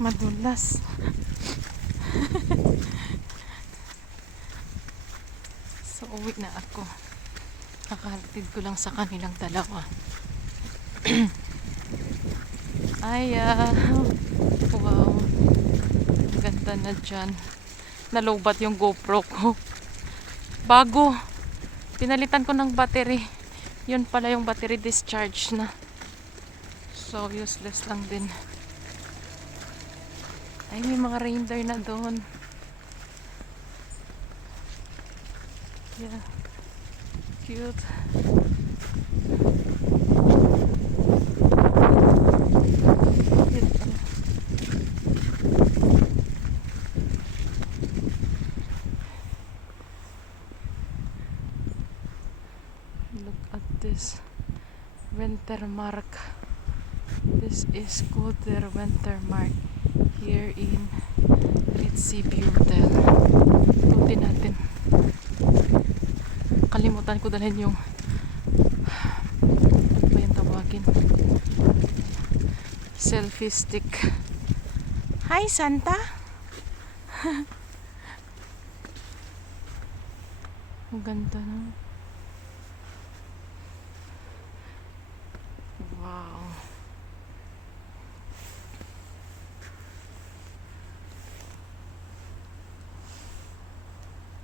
Madulas. So, uwi na ako. Kakahatid ko lang sa kanilang dalawa. Ay, wow. Ganda na dyan. Nalobat yung GoPro ko. Bago. Pinalitan ko ng battery. Yun pala yung battery discharge na. So, useless lang din. Ay, may mga reindeer na doon. Yeah. Cute. Look at this Wintermark. This is Scooter Wintermark here in Ritzy Hotel. Ikutin natin. Kalimutan ko dalhin yung ano ba yung tawagin? Selfie stick. Hi, Santa! Ang ganda na.